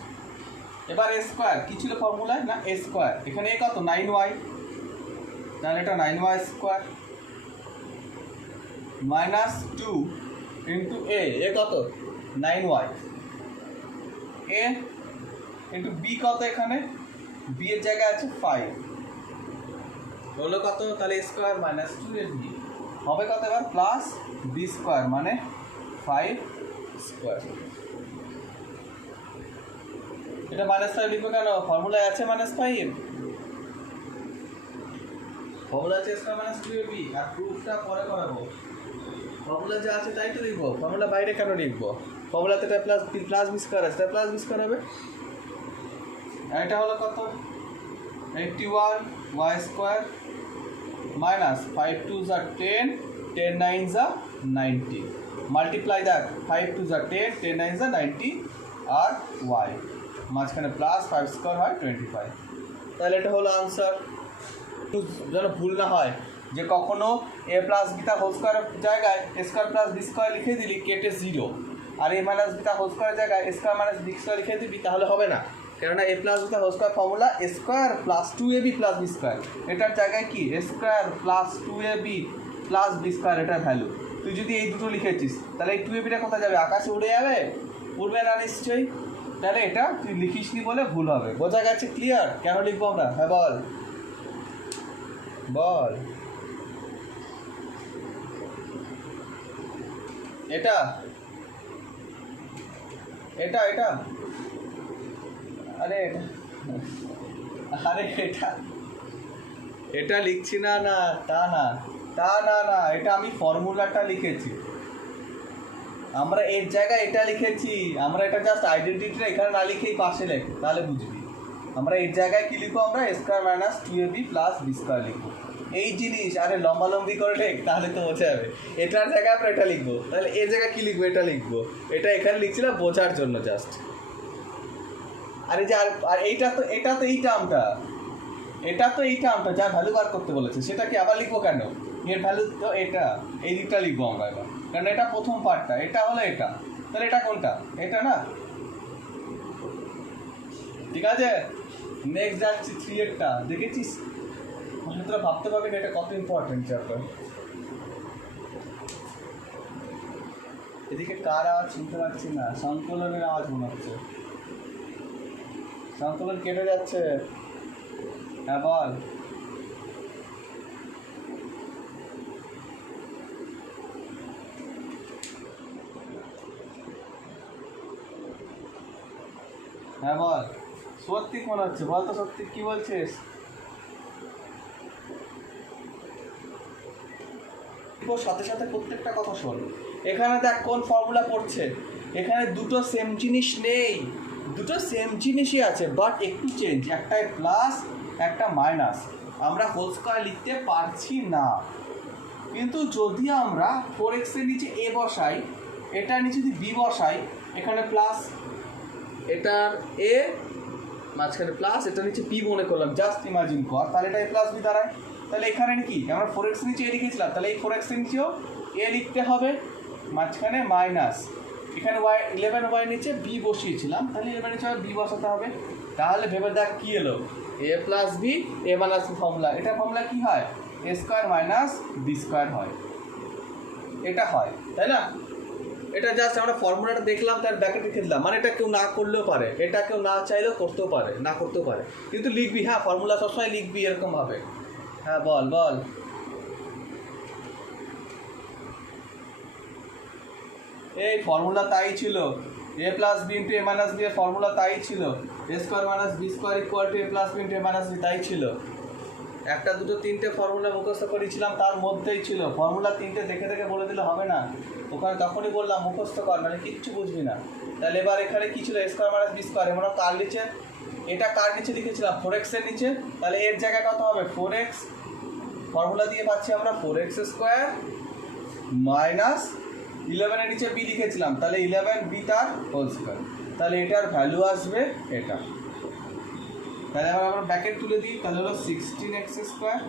এবার a স্কোয়ার কী ছিল ফর্মুলায় না, a স্কোয়ার, এখানে a কত 9y, তাহলে এটা 9y square minus 2 into a কত 9y, a ইন্টু b কত, এখানে b এর জায়গায় আছে 5, হলো কত, তাহলে স্কোয়ার মাইনাস 2ab হবে কত, এবার প্লাস b স্কোয়ার মানে 5 স্কোয়ার। এটা -5 লিখবো কেন, ফর্মুলায় আছে -5, ফর্মুলা আছে স্কোয়ার মাইনাস 2ab, আর প্রুফটা পরে করাবো, ফর্মুলা যা আছে তাই তো লিখবো, ফর্মুলা বাইরে কেন লিখবো, ফর্মুলাতে এটা প্লাস বি স্কোয়ার আছে, প্লাস বি স্কোয়ার হবে। এটা হলো কত 81y square minus 5 two the 10, 10 9 the 90, multiply দেখ 5 টু the 10, 10 9 the 90, আর y মাঝখানে প্লাস 5 স্কোয়ার হয় 25, তাহলে এটা হলো আনসার। যেন ভুল না হয় যে কখনো a প্লাস b তার হোল স্কোয়ারের জায়গায় a square plus b square লিখে দিলি কেটে 0, আর a মাইনাস b তার হোল স্কোয়ারের জায়গায় a square minus b square লিখে দিবি, তাহলে হবে না, কেননা a প্লাস b তার whole square formula a square plus 2ab plus b square, এটার জায়গায় কি a square plus 2ab plus b square, এটার ভ্যালু। তুই যদি এই দুটো লিখেছিস তাহলে এই 2abটা কোথায় যাবে, আকাশে উড়ে যাবে, উড়বে না নিশ্চয়ই, তাহলে এটা তুই লিখিসনি বলে ভুল হবে। বোঝা গেছে, ক্লিয়ার? কেন লিখবো আমরা, হ্যাঁ বল বল। এটা এটা এটা আরে আরে এটা এটা লিখছি না, না তা না, তা না না, এটা আমি ফর্মুলাটা লিখেছি। আমরা এর জায়গায় এটা লিখেছি, আমরা এটা জাস্ট আইডেন্টিটিটা এখানে না লিখেই পাশে লেখ, তাহলে বুঝবি। আমরা এর জায়গায় কি লিখবো, আমরা square minus 2ab plus B square লিখবো। এই জিনিস আরে লম্বালম্বি করে লেখ, তাহলে তো বোঝা যাবে। এটার জায়গায় আমরা এটা লিখবো, তাহলে এর জায়গায় কি লিখবো, এটা লিখবো। এটা এখানে লিখছি না, বোঝার জন্য জাস্ট। আরে যে আর এইটা তো, এটা তো এই টার্মটা, এটা তো এই টার্মটা যা ভ্যালু বার করতে বলেছে, সেটা কি আবার লিখবো কেন? এর ভ্যালু তো এটা, এই দিকটা লিখবো আমরা এবার, কারণ এটা প্রথম পার্টটা, এটা হলো এটা, তাহলে এটা কোনটা, এটা না? ঠিক আছে, নেক্সট যাচ্ছি 3 এরটা, দেখেছিস? মানে তোরা ভাবতে পারবি না এটা কত ইম্পর্টেন্ট চ্যাপ্টার। এদিকে কার আওয়াজ শুনতে পাচ্ছি না, সংকলনের আওয়াজ মনে হচ্ছে। সংকলন কেটে যাচ্ছে। হ্যাঁ বল। হ্যাঁ বল, সত্যি মনে হচ্ছে, বল তো সত্যি কি বলছিস? সাথে সাথে প্রত্যেকটা কথা শোন। এখানে দেখ কোন ফর্মুলা পড়ছে, এখানে দুটো সেম জিনিস নেই, দুটো সেম জিনিসই আছে, বাট একটু চেঞ্জ, একটাই প্লাস একটা মাইনাস। আমরা হোল স্কয়ার লিখতে পারছি না, কিন্তু যদি আমরা 4x এর নিচে a বসাই, এটার নিচে যদি b বসাই, এখানে প্লাস, এটার a মাঝখানে প্লাস, এটার নিচে b মনে করলাম, জাস্ট ইমাজিন কর, তাহলে এটা a প্লাস b দাঁড়ায়। তাহলে এখানে কি আমরা 4x নিচে a লিখেছিলাম, তাহলে এই 4x এর নিচেও a লিখতে হবে, মাঝখানে মাইনাস, এখানে y 11y নিচে b বসিয়েছিলাম, তাহলে 11 নিচে b বসাতে হবে। তাহলে ভেবে দেখ কি এলো, a plus b, a minus b formula. এটা ফর্মুলা কি হয়, a square minus B square হয়, এটা হয়, তাই না? এটা জাস্ট আমরা ফর্মুলাটা দেখলাম, তার ব্যাকেট লিখে দিলাম, মানে এটা কেউ না করলেও পারে, এটা কেউ না চাইলেও করতেও পারে, না করতেও পারে, কিন্তু লিখবি। হ্যাঁ, ফর্মুলা সবসময় লিখবি এরকমভাবে। হ্যাঁ বল বল। এই ফর্মুলা তাই ছিল, a plus B into A minus B এর ফর্মুলা তাই ছিল, A square minus B square equal to A plus B into A minus B, তাই ছিল। একটা দুটো তিনটে ফর্মুলা মুখস্থ করেছিলাম, তার মধ্যেই ছিল। ফর্মুলা তিনটে দেখে দেখে বলে দিলে হবে না, ওখানে তখনই বললাম মুখস্থ কর, মানে কিচ্ছু বুঝবি না। তাহলে এবার এখানে কি ছিল, A square minus B square, আমরা কার নিচে, এটা কার নিচে লিখেছিলাম, 4x এর নিচে, তাহলে এর জায়গায় কত হবে, 4x, ফর্মুলা দিয়ে পাচ্ছি আমরা 4x স্কোয়ার মাইনাস 11 এর নিচে b লিখেছিলাম, তাহলে 11b তার হোল স্কোয়ার, তাহলে এটার ভ্যালু আসবে এটা। তাহলে আবার আমরা ব্র্যাকেট তুলে দিই, তাহলে হলো 16x স্কোয়ার,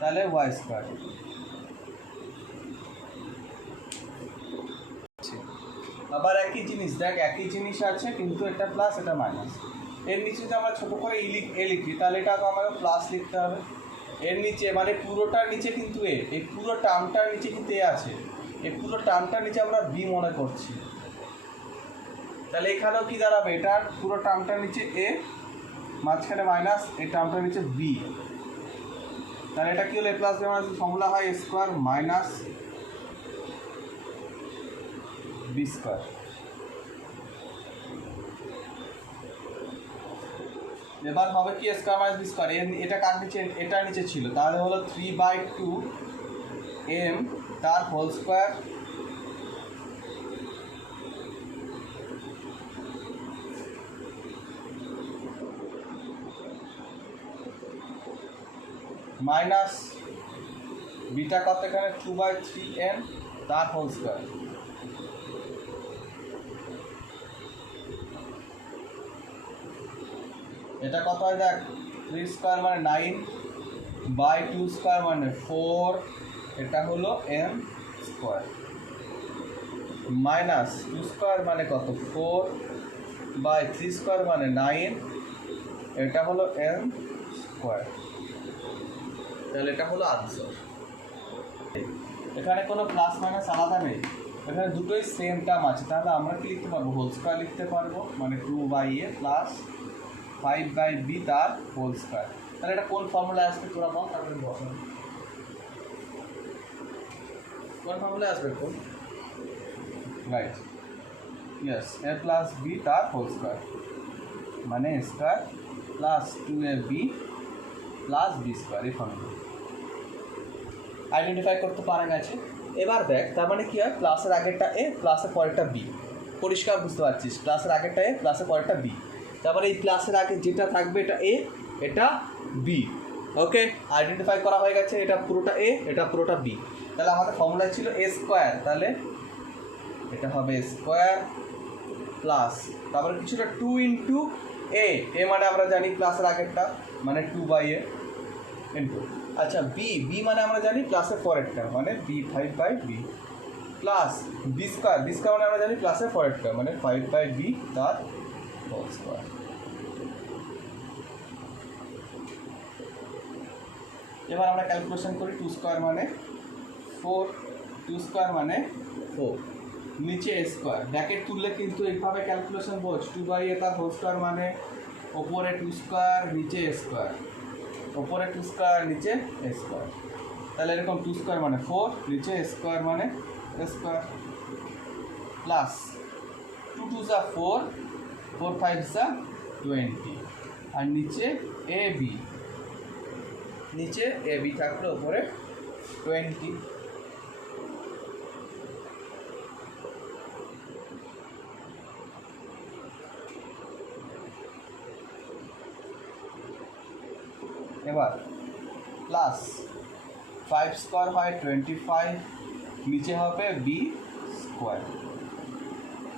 তাহলে y স্কোয়ার। আবার একই জিনিস দেখ, একই জিনিস আছে, কিন্তু এটা প্লাস এটা মাইনাস। এর নিচে যদি আমরা ছোটো করে এ লিখি, তাহলে এটা তো আমাকে প্লাস লিখতে হবে। এর নিচে মানে পুরোটার নিচে কিন্তু এ, এই পুরো টার্মটার নিচে কিন্তু এ আছে, এই পুরো টার্মটার নিচে আমরা বি মনে করছি, তাহলে এখানেও কি দাঁড়াবে, এটার পুরো টার্মটার নিচে এ, মাঝখানে মাইনাস, এই টার্মটার নিচে বি, তাহলে এটা কি হলো, এ প্লাস বি মাইনাস ফর্মুলা হয় এ স্কোয়ার মাইনাস বি স্কোয়ার। এবার হবে কি, স্কোয়ার মাইনাস বি স্কোয়ার, এটা কার নিচে, এটার নিচে ছিল, তাহলে হলো 3/2m তার হোল স্কোয়ার মাইনাস বিটা কত, এখানে 2/3m তার হোল স্কোয়ার। এটা কত হয় দেখ, 3 স্কোয়ার মানে 9/2 স্কোয়ার মানে 4, এটা হলো m স্কোয়ার, মাইনাস 2 স্কোয়ার মানে কত, 4/3 স্কোয়ার মানে 9, এটা হলো m স্কোয়ার। তাহলে এটা হলো আনসার। এখানে কোনো প্লাস মাইনাস আলাদা নেই, এখানে দুটোই সেম টার্ম আছে, তাহলে আমরা কি লিখতে পারবো, হোল স্কোয়ার লিখতে পারবো, মানে 2/a প্লাস 5/b তার হোল স্কোয়ার। তাহলে এটা কোন ফর্মুলা আসবে তোরা বল, তারপরে বসাবো। কোন ফর্মুলা আসবে কোন right yes A plus B তার হোল স্কোয়ার মানে A square plus 2ab plus B square এই ফর্মুলা আইডেন্টিফাই করতে পারা গেছে। এবার দেখ তার মানে কি হয়, প্লাসের আগেরটা এ প্লাসের পরেরটা বি, পরিষ্কার বুঝতে পারছিস, প্লাসের আগেরটা এ প্লাসের পরেরটা বি, তারপরে এই প্লাসের আগে যেটা থাকবে এটা এ এটা বি। ওকে, আইডেন্টিফাই করা হয়ে গেছে, এটা পুরোটা এ এটা পুরোটা বি। তাহলে আমাদের ফর্মুলা ছিল এ স্কোয়ার, তাহলে এটা হবে স্কোয়ার প্লাস তারপরে কিছুটা 2 ইন্টু এ, এ মানে আমরা জানি প্লাসের আগেরটা মানে 2/a ইন্টু, আচ্ছা বি, বি মানে আমরা জানি প্লাসের পরেরটা মানে b5/b plus B square, b square মানে আমরা জানি প্লাসের পরেরটা মানে 5/b তার হোল স্কোয়ার। এবার আমরা ক্যালকুলেশন করি, 2 স্কোয়ার মানে 4, 2 স্কোয়ার মানে 4, নিচে এ স্কোয়ার, ব্র্যাকেট তুললে কিন্তু এইভাবে ক্যালকুলেশন বোঝ, 2/a তার হোল স্কোয়ার মানে ওপরে 2 স্কোয়ার নিচে এ স্কোয়ার, ওপরে 2 স্কোয়ার নিচে এ স্কোয়ার, তাহলে এরকম 2 স্কোয়ার মানে 4 নিচে এ স্কোয়ার মানে এ স্কোয়ার প্লাস 2 2 যা 4, 4 5 যা 20 আর নিচে এ বি, নিচে এ বি থাকলে ওপরে 20। এবার প্লাস 5 স্কোয়ার হয় 25, নিচে হবে বি স্কোয়ার,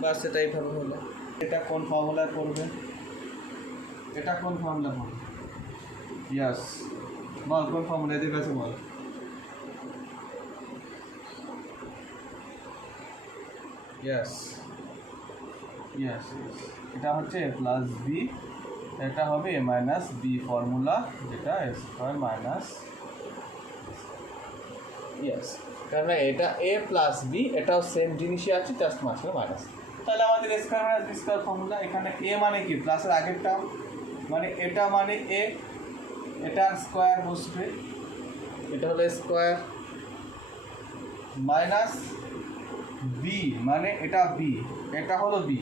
বাস এটা এইভাবে হলো। এটা কোন ফর্মুলায় পড়বে, এটা কোন ফর্মুলা পড়বে, ইয়াস বল কোন ফর্মুলা, এদের কাছে বল। ইয়াস ইয়াস এটা হচ্ছে এ প্লাস বি, এটা হবে এ মাইনাস বি ফর্মুলা, যেটা এ স্কোয়ার মাইনাস, ইয়েস কারণ এটা এ প্লাস বি এটাও সেম জিনিসই আছে, জাস্ট মাঝখানে মাইনাস। তাহলে আমাদের A square minus B square formula, এখানে এ মানে কি প্লাসের আগের টার্ম মানে এটা মানে এ, এটার স্কোয়ার বসবে, এটা হলো স্কোয়ার মাইনাস বি মানে এটা বি, এটা হলো বি,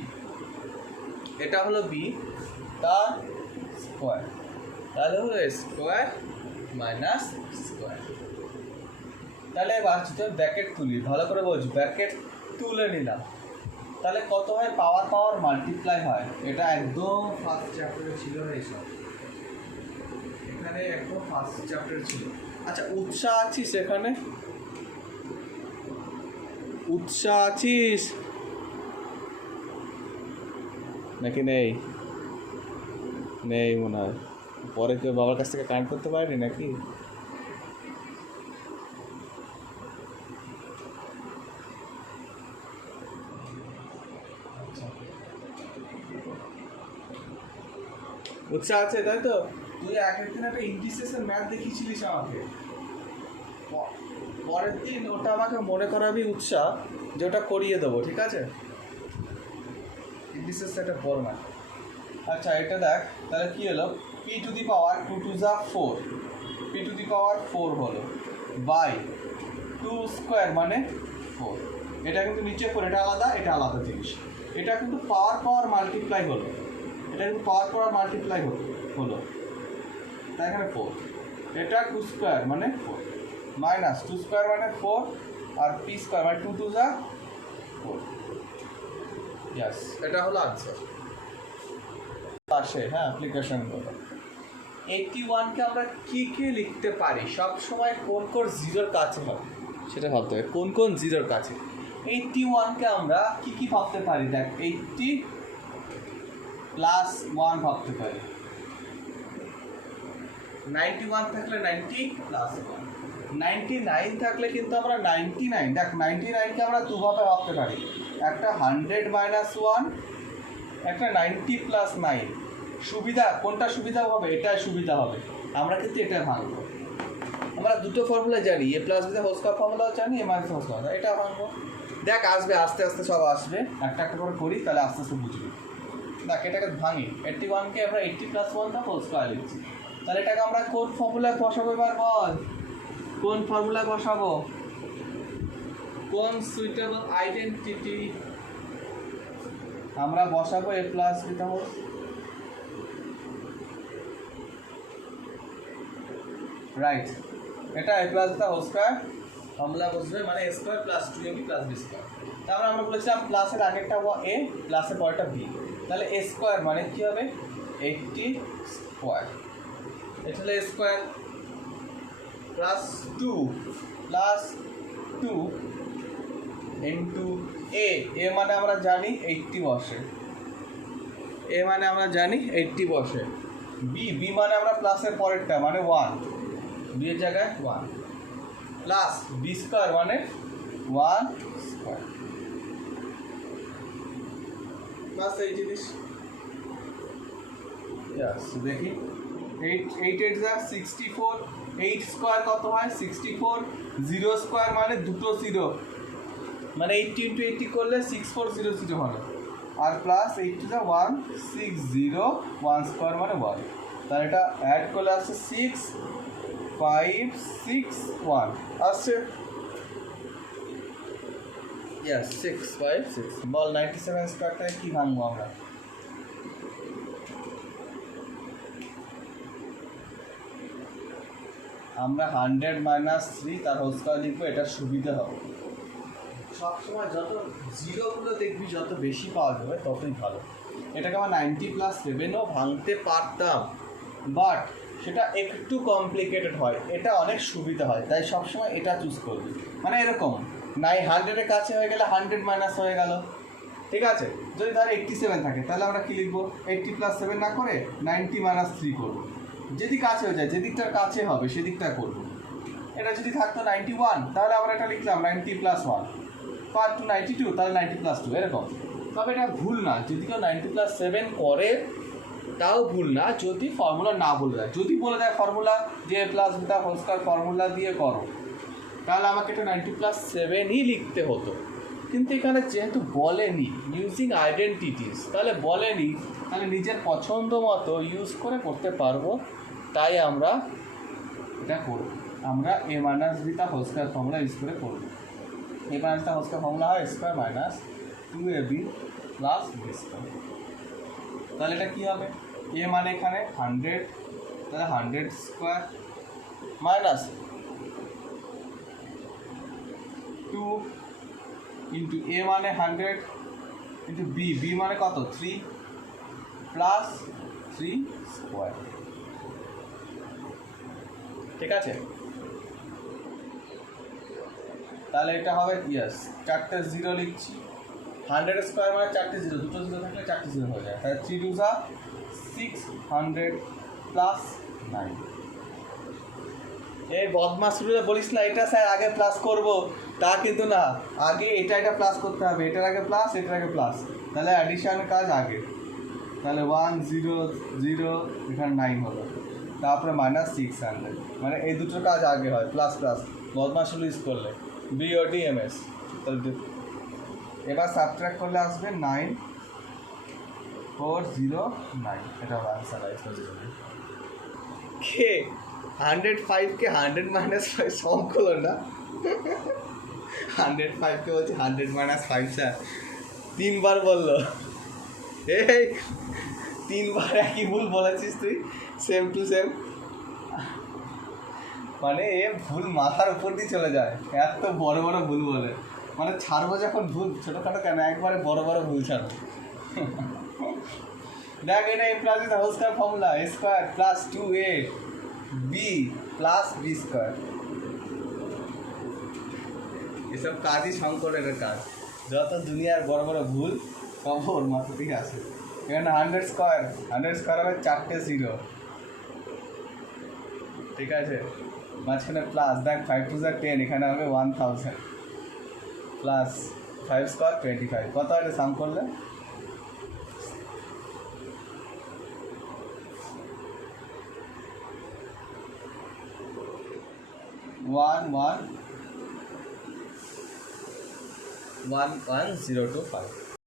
এটা হলো বি তার স্কোয়ার, তাহলে হলো স্কোয়ার মাইনাস স্কোয়ার। তাহলে এবার যদি ব্র্যাকেট তুলি, ভালো করে বলছি, ব্র্যাকেট তুলে নিলাম, তাহলে কত হয়, পাওয়ার পাওয়ার মাল্টিপ্লাই হয়, এটা একদম ফার্স্ট চ্যাপ্টারে ছিল এইসব, এখানে একদম ফার্স্ট চ্যাপ্টারে ছিল। আচ্ছা উৎসাহ আছিস এখানে, উৎসাহ আছিস নাকি নেই, নেই মনে হয়, পরে কেউ বাবার কাছ থেকে কানেক্ট করতে পারেনি নাকি। উৎসাহ আছে তাই তো, তুই এক একদিন একটা ইন্টিগ্রেশন ম্যাথ দেখিয়েছিলিস আমাকে, পরের দিন ওটা আমাকে মনে করাবি উৎসাহ, যে ওটা করিয়ে দেবো, ঠিক আছে, ইন্টিগ্রেশন একটা বড় ম্যাথ। আচ্ছা এটা দেখ তাহলে কী হলো, পি টু দি পাওয়ার 2 2 যা 4, পি টু দি পাওয়ার 4 হলো বাই 2 স্কোয়ার মানে 4, এটা কিন্তু নিচে 4, এটা আলাদা এটা আলাদা জিনিস, এটা কিন্তু পাওয়ার পাওয়ার মাল্টিপ্লাই হলো, এটা কিন্তু পাওয়ার পাওয়ার মাল্টিপ্লাই হলো, তাই এখানে 4, এটা 2 স্কোয়ার মানে 4 মাইনাস 2 স্কোয়ার মানে 4 আর পি স্কোয়ার মানে 2 2 যা 4, ইয়াস এটা হলো আনসার। আসে হ্যাঁ অ্যাপ্লিকেশনগুলো, 81কে আমরা কী কী লিখতে পারি, সব সময় কোন কোন জিরোর কাছে হবে সেটা ভাবতে হবে, কোন কোন জিরোর কাছে। 81কে আমরা কী কী ভাবতে পারি, দেখ 80 + 1 ভাবতে পারি, 91 থাকলে 90 + 1, 99 থাকলে কিন্তু আমরা 99, দেখ 99কে আমরা দুভাবে ভাবতে পারি, একটা 100 - 1, একটা 90 + 9, সুবিধা কোনটা সুবিধা হবে, এটাই সুবিধা হবে, আমরা কিন্তু এটা ভাঙবো, আমরা দুটো ফর্মুলা জানি, এ প্লাস বি হোল স্কয়ার ফর্মুলাও জানি, এ মাইনাস হোল স্কয়ার, এটা ভাঙবো, দেখ আসবে আস্তে আস্তে সব আসবে, একটা একটা করে করি তাহলে আস্তে আস্তে বুঝবি। দেখ এটাকে ভাঙি, 81কে আমরা 80 + 1 হোল স্কয়ার লিখছি, তাহলে এটাকে আমরা কোন ফর্মুলায় বসাবো, এবার বল কোন ফর্মুলায় বসাবো, কোন সুইটেবল আইডেন্টিটি আমরা বসাবো এ প্লাস বিটা হোল রাইট। এটা এ প্লাস বিটা হোল স্কয়ার ফর্মুলা বসবে, মানে A square plus 2ab plus B square. তারপরে আমরা বলেছিলাম প্লাসের আগেরটা এ প্লাসের পরেরটা বি, তাহলে এ স্কয়ার মানে কি হবে 80 স্কয়ার। এটা হলো এ স্কয়ার প্লাস 2 প্লাস 2 ইন্টু এ মানে আমরা জানি 80 বসে, এ মানে আমরা জানি 80 বসে। বি মানে আমরা প্লাসের পরেরটা মানে 1, বি এর জায়গায় 1 প্লাস বি স্কয়ার মানে 1 স্কয়ার প্লাস এই জিনিস। দেখি 8 8 যা 64, 8 স্কয়ার কত হয় 64, 0 স্কয়ার মানে দুটো 0, মানে 80 ইন্টু 80 করলে 6400 হলো, আর প্লাস 8 যা 160, 1 স্কয়ার মানে 1, তাহলে এটা অ্যাড করলে আসছে 6 5 6 1 আসছে। Yes, 6 5 6 বল 97 স্কয়ারটা কি ভাঙবো আমরা? আমরা 100 মাইনাস 3 তার হোল স্কয়ার লিখবো, এটা সুবিধা হবে। সবসময় যত জিরোগুলো দেখবি যত বেশি পাওয়া যাবে ততই ভালো। এটাকে আমরা 90 প্লাস 7ও ভাঙতে পারতাম, বাট সেটা একটু কমপ্লিকেটেড হয়, এটা অনেক সুবিধা হয়, তাই সবসময় এটা চুজ করবি। মানে এরকম 100-এর কাছে হয়ে গেলে 100 মাইনাস হয়ে গেল, ঠিক আছে। যদি ধর 87 থাকে তাহলে আমরা কী লিখবো 80 প্লাস 7 না করে 90 মাইনাস 3 করবো। যদি কাছে হয়ে যায়, যেদিকটার কাছে হবে সেদিকটা করবো। এটা যদি থাকতো 91 তাহলে আমরা এটা লিখলাম 90 প্লাস 1 পার টু 92, তাহলে 90 প্লাস 2 এরকম। তবে এটা ভুল না, যদি কেউ 90 প্লাস 7 করে তাও ভুল না যদি ফর্মুলা না বলে দেয়। যদি বলে দেয় ফর্মুলা যে প্লাস বিটা হোল স্কয়ার ফর্মুলা দিয়ে করো, তাহলে আমাকে এটা 90 প্লাস 7ই লিখতে হতো, কিন্তু এখানে যেহেতু বলেনি ইউজিং আইডেন্টিটিস, তাহলে বলেনি, তাহলে নিজের পছন্দ মতো ইউজ করে করতে পারবো, তাই আমরা এটা করব। আমরা এ মাইনাস বিটা হোল স্কয়ার ফর্মুলা ইউজ করে করব। এ মাইনাস বিটা হোল স্কয়ার ফর্মুলা হয় square minus 2ab plus B square. তাহলে এটা কী হবে, এ মানে এখানে 100, তাহলে 100 স্কয়ার মাইনাস 2 ইন্টু এ মানে 100 ইন্টু বি মানে কত 3 প্লাস 3 স্কয়ার, ঠিক আছে। তাহলে এটা হবে ইয়েস 4টে 0 লিখছি, 100 স্কয়ার মানে 4টে 0, দুটো 0 থাকলে 4টে 0 হয়ে যায়, তাহলে 3 2 600 প্লাস 9। এই বদমাশগুলো বলিস না এটা স্যার আগে প্লাস করব, তা কিন্তু না, আগে এটা প্লাস করতে হবে, এটার আগে প্লাস এটার আগে প্লাস, তাহলে অ্যাডিশন কাজ আগে। তাহলে 1 0 0 এখানে 9 হলো, তারপরে মাইনাস 600, মানে এই দুটোর কাজ আগে হয় প্লাস প্লাস, বদমাশগুলো ইউজ করলে BODMS। তাহলে এবার সাবট্রাক্ট করলে আসবে 9409, এটা হবে আনসার। কে 105কে 100 মাইনাস 5 সম করলো না, 105কে বলছি 100 মাইনাস 5 স্যার 3বার বললো, এই 3বার একই ভুল বলেছিস তুই, সেম টু সেম। মানে এ ভুল মাথার উপর দিয়ে চলে যায়, এত বড় বড় ভুল বলে, মানে ছাড়বো যখন ভুল ছোটোখাটো কেন, একবারে বড় বড় ভুল ছাড়বো। দেখ এটা A plus whole square formula, A square plus 2a B plus B square, এসব কাজই শঙ্করের কাজ, যত দুনিয়ার বড় বড় ভুল সব ওর মাথা থেকে আসে। এখানে 100 স্কয়ার হবে 4টে 0, ঠিক আছে, মাঝখানে প্লাস, দেখ 5 2 10, এখানে হবে 1000 প্লাস 5 স্কয়ার 25, কত হবে সাম করলে? 111025।